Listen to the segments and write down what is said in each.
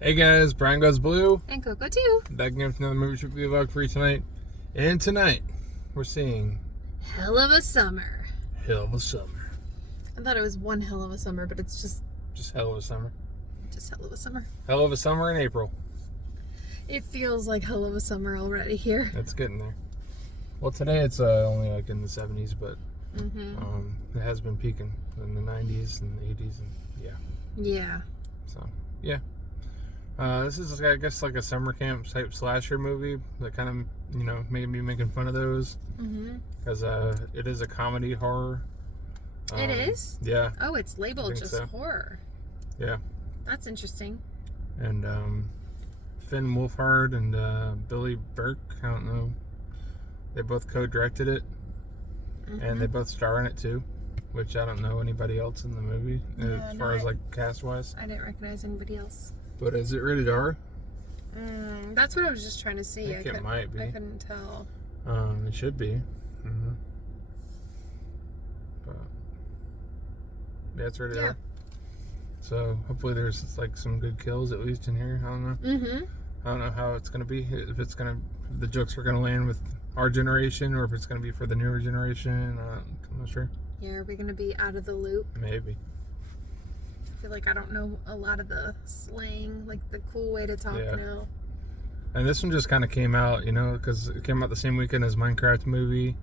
Hey guys, Brian Goes Blue. And Coco too. Back again with another movie review vlog for you tonight. And tonight, we're seeing Hell of a Summer. Hell of a Summer. I thought it was one hell of a summer, but it's just Hell of a Summer. Just hell of a summer. Hell of a Summer in April. It feels like hell of a summer already here. It's getting there. Well, today it's only like in the 70s, but it has been peaking in the 90s and the 80s, and Yeah. So, yeah. This is, I guess, like a summer camp type slasher movie that kind of, made me making fun of those. Because it is a comedy horror. It is? Yeah. Oh, it's labeled just so. horror. Yeah. That's interesting. And Finn Wolfhard and Billy Burke, I don't know. They both co-directed it. And they both star in it too. Which I don't know anybody else in the movie as far as like cast-wise. I didn't recognize anybody else. But is it rated R? That's what I was just trying to see. I think it might be. I couldn't tell. It should be. But yeah, it's rated R. So hopefully there's like some good kills at least in here. I don't know. I don't know how it's gonna be. If the jokes are gonna land with our generation, or if it's gonna be for the newer generation. I'm not sure. Yeah, are we gonna be out of the loop? Maybe. I feel like I don't know a lot of the slang, like the cool way to talk now. And this one just kind of came out, because it came out the same weekend as Minecraft movie.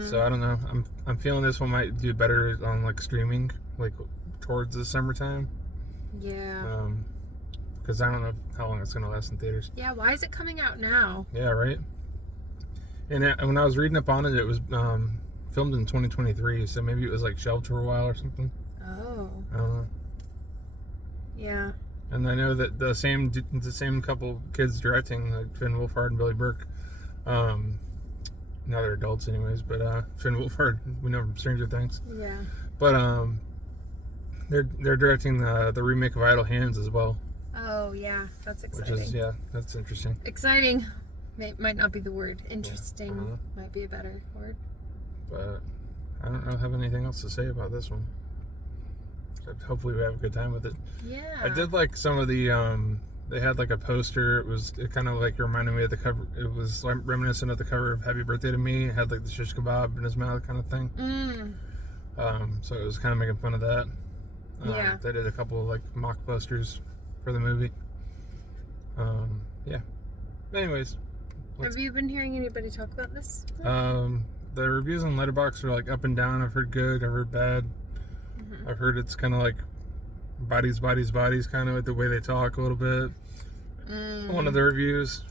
So I don't know. I'm feeling this one might do better on like streaming, like towards the summertime. Yeah. Because I don't know how long it's gonna last in theaters. Yeah. Why is it coming out now? Yeah. Right. And when I was reading up on it, it was filmed in 2023, so maybe it was like shelved for a while or something. Oh. I don't know. Yeah. And I know that the same couple kids directing, like Finn Wolfhard and Billy Burke, now they're adults anyways, but Finn Wolfhard, we know from Stranger Things. Yeah. But they're directing the remake of Idle Hands as well. Oh yeah, that's exciting. Which is that's interesting. Exciting. Might not be the word. Interesting might be a better word. But I don't have anything else to say about this one. Hopefully we have a good time with it. Yeah. I did like some of the they had like a poster. It kind of like reminded me of the cover. It was like reminiscent of the cover of Happy Birthday to Me. It had like the shish kebab in his mouth kind of thing. So it was kind of making fun of that. Yeah. They did a couple of like mock posters for the movie. Yeah. Anyways. Have you been hearing anybody talk about this? The reviews on Letterboxd are like up and down. I've heard good, I've heard bad. I've heard it's kind of like bodies kind of with the way they talk a little bit. One of the reviews.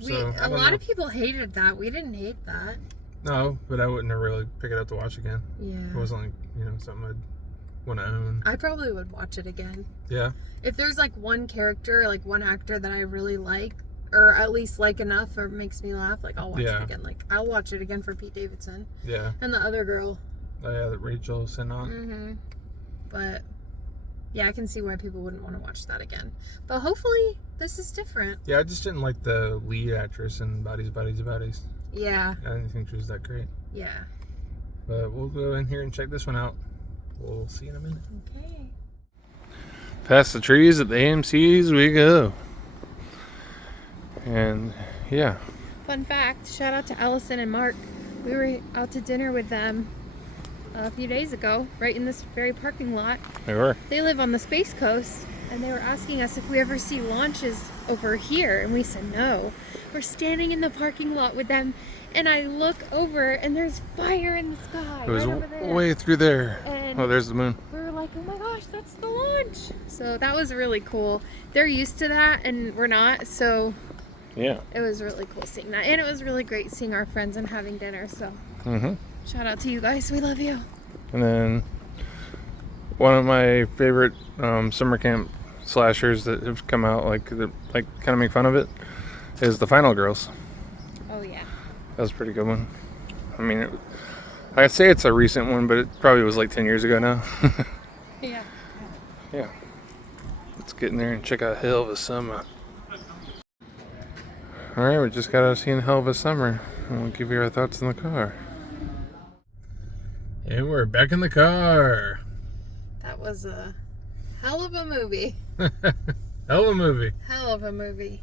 A lot of people hated that. We didn't hate that. No, but I wouldn't have really pick it up to watch again. Yeah. It wasn't like, something I'd want to own. I probably would watch it again. Yeah. If there's like one character, like one actor that I really like, or at least like enough or makes me laugh, like I'll watch it again. Like I'll watch it again for Pete Davidson. Yeah. And the other girl. Oh yeah, that Rachel Sennott. But yeah, I can see why people wouldn't want to watch that again. But hopefully this is different. Yeah, I just didn't like the lead actress in Bodies. Yeah. I didn't think she was that great. Yeah. But we'll go in here and check this one out. We'll see you in a minute. Okay. Past the trees at the AMC's we go. And yeah. Fun fact, shout out to Allison and Mark. We were out to dinner with them a few days ago, right in this very parking lot. They were. They live on the Space Coast, and they were asking us if we ever see launches over here, and we said no. We're standing in the parking lot with them, and I look over, and there's fire in the sky. It was right over there. way through there. And oh, there's the moon. We were like, oh my gosh, that's the launch. So that was really cool. They're used to that, and we're not, so yeah. It was really cool seeing that, and it was really great seeing our friends and having dinner, so shout out to you guys. We love you. And then one of my favorite summer camp slashers that have come out, like kind of make fun of it, is The Final Girls. Oh yeah. That was a pretty good one. I mean, I'd say it's a recent one, but it probably was like 10 years ago now. Yeah. Yeah. Let's get in there and check out Hell of a Summer. Alright, we just got out of seeing Hell of a Summer. And we'll give you our thoughts in the car. And we're back in the car. That was a hell of a movie. Hell of a movie. Hell of a movie.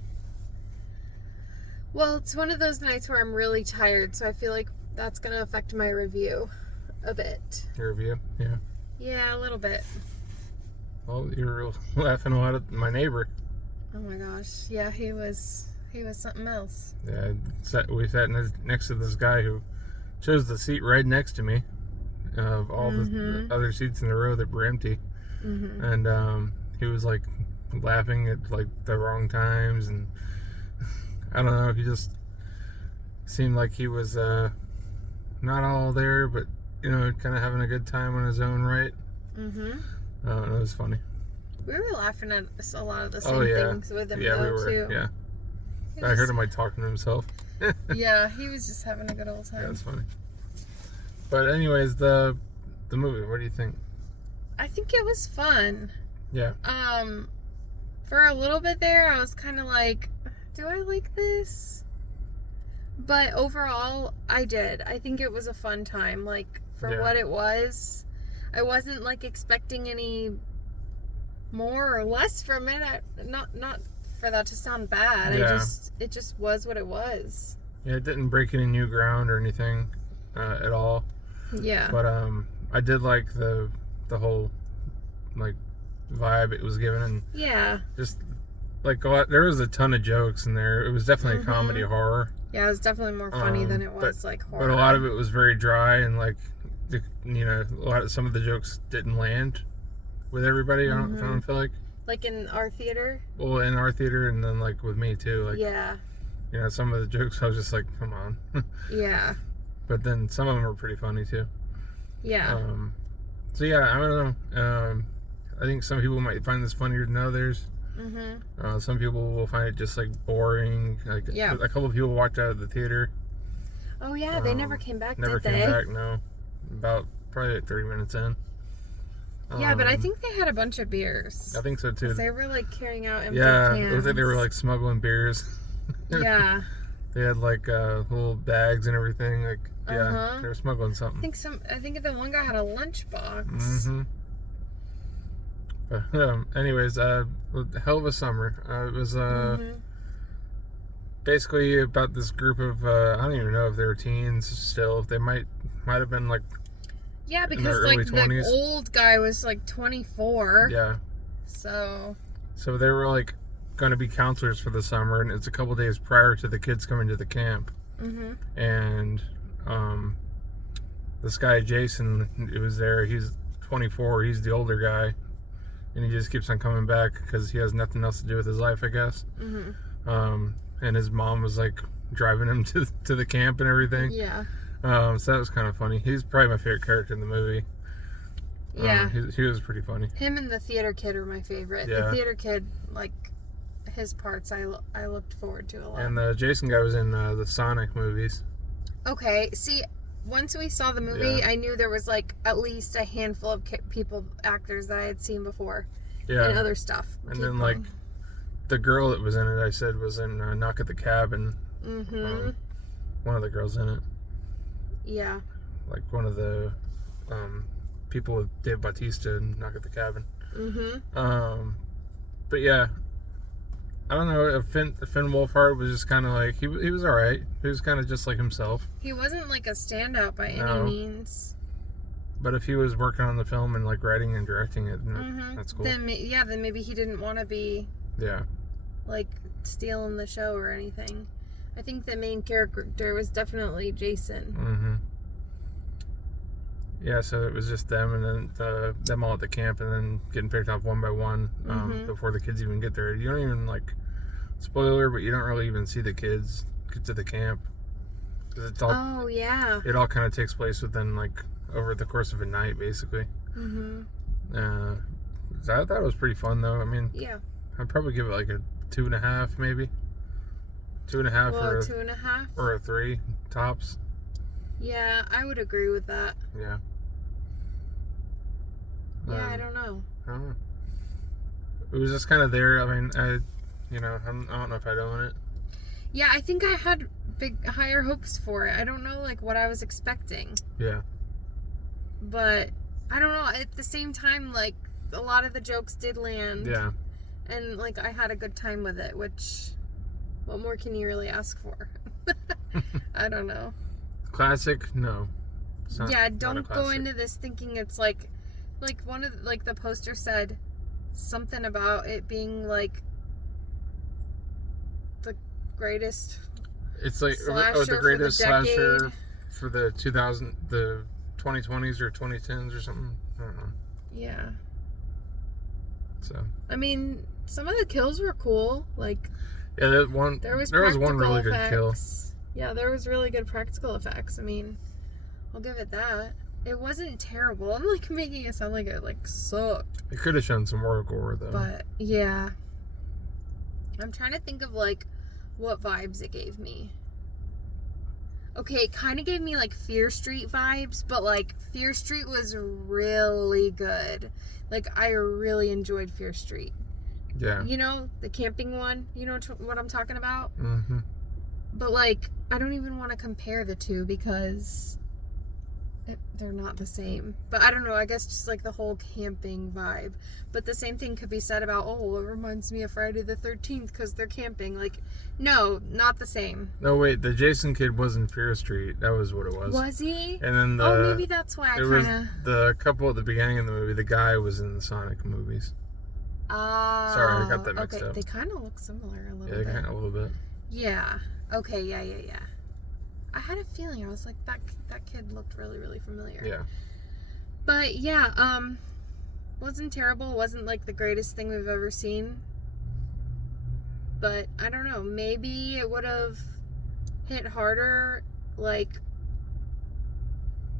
Well, it's one of those nights where I'm really tired, so I feel like that's going to affect my review a bit. Your review? Yeah. Yeah, a little bit. Well, you were laughing a lot at my neighbor. Oh my gosh. Yeah, he was something else. Yeah, we sat next to this guy who chose the seat right next to me of all the other seats in the row that were empty. And he was like laughing at like the wrong times, and I don't know, he just seemed like he was not all there, but you know, kind of having a good time on his own right. It was funny. We were laughing at a lot of the same things with him, yeah, though, we were, too. yeah. I heard him like talking to himself. Yeah, he was just having a good old time. Yeah, it's funny. But anyways, the movie, what do you think? I think it was fun. Yeah. For a little bit there, I was kind of like, do I like this? But overall, I did. I think it was a fun time. Like, for what it was, I wasn't like expecting any more or less from it. Not for that to sound bad. Yeah. It just was what it was. Yeah, it didn't break any new ground or anything at all. Yeah. But I did like the whole like vibe it was given, and just like there was a ton of jokes in there. It was definitely a comedy horror. Yeah, it was definitely more funny than it was like horror. But a lot of it was very dry, and like some of the jokes didn't land with everybody. I don't feel like in our theater. Well, in our theater, and then like with me too. Like some of the jokes I was just like, come on. Yeah. But then some of them were pretty funny too. Yeah. So yeah, I don't know. I think some people might find this funnier than others. Some people will find it just like boring. Like a couple of people walked out of the theater. Oh yeah, they never came back. Never did came they? back. No, about probably like 30 minutes in. Yeah, but I think they had a bunch of beers. I think so too. They were like carrying out empty cans. cans. It was like they were like smuggling beers. Yeah. They had like little bags and everything. Like they were smuggling something. I think the one guy had a lunchbox. But anyways, hell of a summer. It was basically about this group of I don't even know if they were teens still. They might have been like because like 20s. The old guy was like 24. Yeah. So they were like going to be counselors for the summer, and it's a couple days prior to the kids coming to the camp. And this guy Jason, it was there. He's 24. He's the older guy. And he just keeps on coming back because he has nothing else to do with his life, I guess. And his mom was like driving him to the camp and everything. Yeah. So that was kind of funny. He's probably my favorite character in the movie. Yeah. He was pretty funny. Him and the theater kid are my favorite. Yeah. The theater kid, like, his parts I looked forward to a lot. And the Jason guy was in the Sonic movies. Okay. See, once we saw the movie, I knew there was like at least a handful of actors that I had seen before. Yeah. And other stuff. And then like the girl that was in it, I said was in Knock at the Cabin. One of the girls in it. Yeah. Like one of the people with Dave Bautista in Knock at the Cabin. But yeah, I don't know. Finn Wolfhard was just kind of like he was all right. He was kind of just like himself. He wasn't like a standout by any means. But if he was working on the film and like writing and directing it, that's cool. Then maybe he didn't want to be like stealing the show or anything. I think the main character was definitely Jason. Yeah, so it was just them, and then them all at the camp, and then getting picked off one by one before the kids even get there. You don't even like spoiler, but you don't really even see the kids get to the camp. 'Cause it's all, it all kind of takes place within like over the course of a night, basically. I thought it was pretty fun though. I mean, I'd probably give it like a 2.5, maybe 2.5 or 2.5 or a 3 tops. Yeah, I would agree with that. Yeah. I don't know. It was just kind of there. I mean, I don't know if I'd own it. Yeah, I think I had higher hopes for it. I don't know, like, what I was expecting. Yeah. But, I don't know. At the same time, like, a lot of the jokes did land. Yeah. And, like, I had a good time with it, which, what more can you really ask for? I don't know. Classic? No. Yeah, don't go into this thinking it's like one of the poster said something about it being like the greatest. It's like the greatest slasher for the 2020s or 2010s or something. I don't know. Yeah. So. I mean, some of the kills were cool. Like. Yeah, there was one really good kill. Yeah, there was really good practical effects. I mean, I'll give it that. It wasn't terrible. I'm like making it sound like it like sucked. It could have shown some more gore though. But yeah. I'm trying to think of like what vibes it gave me. Okay, it kind of gave me like Fear Street vibes, but like Fear Street was really good. Like I really enjoyed Fear Street. Yeah. You know, the camping one? You know what I'm talking about? Mm-hmm. But like, I don't even want to compare the two because they're not the same. But I don't know, I guess just like the whole camping vibe. But the same thing could be said about, oh, it reminds me of Friday the 13th because they're camping. Like, no, not the same. No, wait, the Jason kid was in Fear Street. That was what it was. Was he? And then maybe that's why I kind of... The couple at the beginning of the movie, the guy was in the Sonic movies. Sorry, I got that mixed up. They kind of look similar a little bit. Yeah, kind of a little bit. Yeah. Okay, yeah. I had a feeling. I was like, that kid looked really, really familiar. Yeah. But yeah, wasn't terrible. Wasn't like the greatest thing we've ever seen. But I don't know. Maybe it would have hit harder, like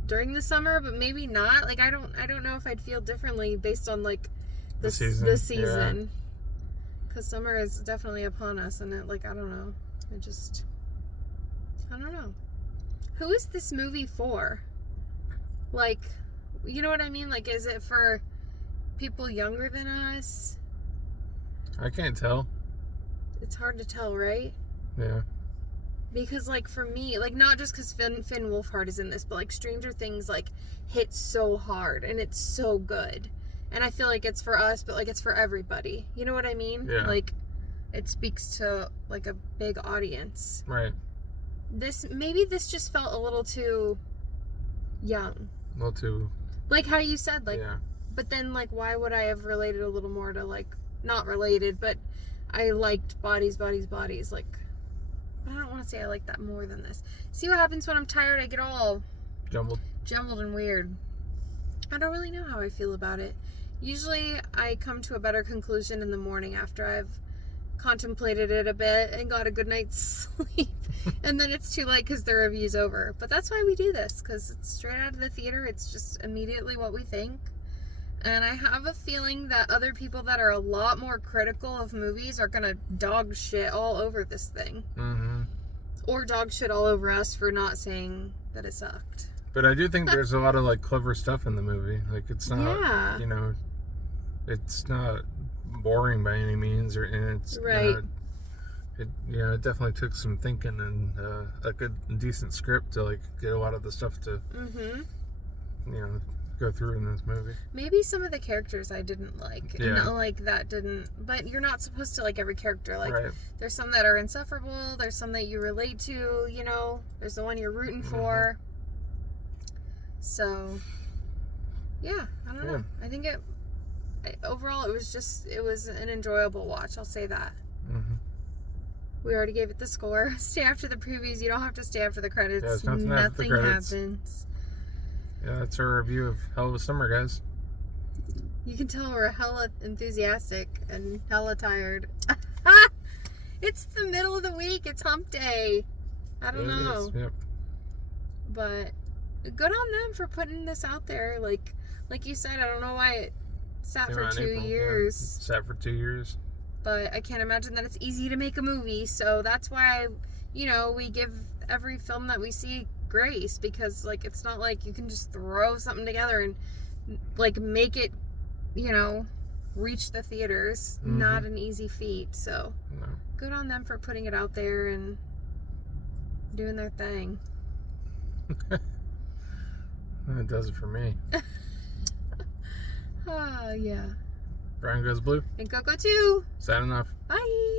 during the summer, but maybe not. Like I don't know if I'd feel differently based on like the season. Because summer is definitely upon us, and it, like I don't know. I don't know. Who is this movie for? Like, you know what I mean? Like, is it for people younger than us? I can't tell. It's hard to tell, right? Yeah. Because, like, for me, like, not just because Finn Wolfhard is in this, but, like, Stranger Things, like, hits so hard, and it's so good. And I feel like it's for us, but, like, it's for everybody. You know what I mean? Yeah. Like, it speaks to, like, a big audience. Right. Maybe this just felt a little too young. A little too... Like how you said, like... Yeah. But then, like, why would I have related a little more to, like... Not related, but I liked bodies. Like... I don't want to say I like that more than this. See what happens when I'm tired? I get all... Jumbled and weird. I don't really know how I feel about it. Usually, I come to a better conclusion in the morning after I've contemplated it a bit and got a good night's sleep. And then it's too late because the review's over. But that's why we do this, because it's straight out of the theater. It's just immediately what we think. And I have a feeling that other people that are a lot more critical of movies are going to dog shit all over this thing. Mm-hmm. Or dog shit all over us for not saying that it sucked. But I do think there's a lot of, like, clever stuff in the movie. Like, it's not, you know, it's not boring by any means. And it's, right. It definitely took some thinking and a good, decent script to, like, get a lot of the stuff to, you know, go through in this movie. Maybe some of the characters I didn't like. Yeah. No, like, that didn't... But you're not supposed to like every character. Like, right. There's some that are insufferable. There's some that you relate to, you know. There's the one you're rooting for. So, yeah, I don't know. I think overall, it was an enjoyable watch. I'll say that. Mm-hmm. We already gave it the score. Stay after the previews. You don't have to stay after the credits. Yeah, nothing happens. Yeah, that's our review of Hell of a Summer, guys. You can tell we're hella enthusiastic and hella tired. It's the middle of the week. It's hump day. I don't know. Yep. But good on them for putting this out there. Like you said, I don't know why it sat for 2 years. Yeah, sat for 2 years. But I can't imagine that it's easy to make a movie. So that's why, you know, we give every film that we see grace. Because, like, it's not like you can just throw something together and, like, make it, you know, reach the theaters. Mm-hmm. Not an easy feat. So No. Good on them for putting it out there and doing their thing. It does it for me. Yeah. Brian Goes Blue. And Coco too. Signing off. Bye.